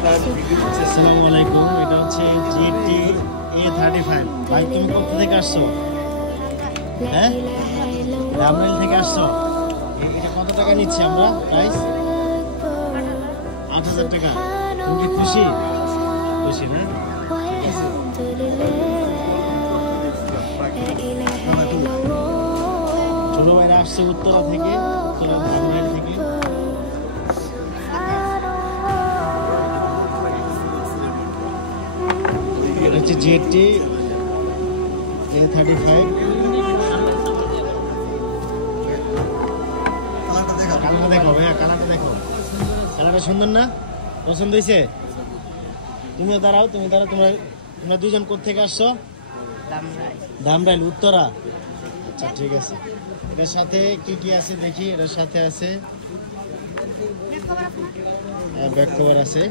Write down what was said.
আসসালামু আলাইকুম। এটা হচ্ছে GT A35। ভাই তুমি কোথা থেকে আসছো? হ্যাঁ, ধামরাইল থেকে আসছো। এটা কত টাকা নিচ্ছি আমরা? প্রাইস ৮,০০০ টাকা। তুমি কি খুশি? খুশি না? ছোট ভাইরা আসছে উত্তরা থেকে, উত্তরা ধামরাইল থেকে। এটা হচ্ছে GT A35। কালারটা দেখো ভাইয়া, কালারটা দেখো। কালারটা সুন্দর না? পছন্দ হয়েছে? তুমিও দাঁড়াও, তুমি দাঁড়াও। তোমরা দুজন কোত্থেকে আসছো? ধামরাইল, উত্তরা। আচ্ছা ঠিক আছে। এটার সাথে কি কি আছে দেখি। এটার সাথে আছে ব্যাক কভার আছে।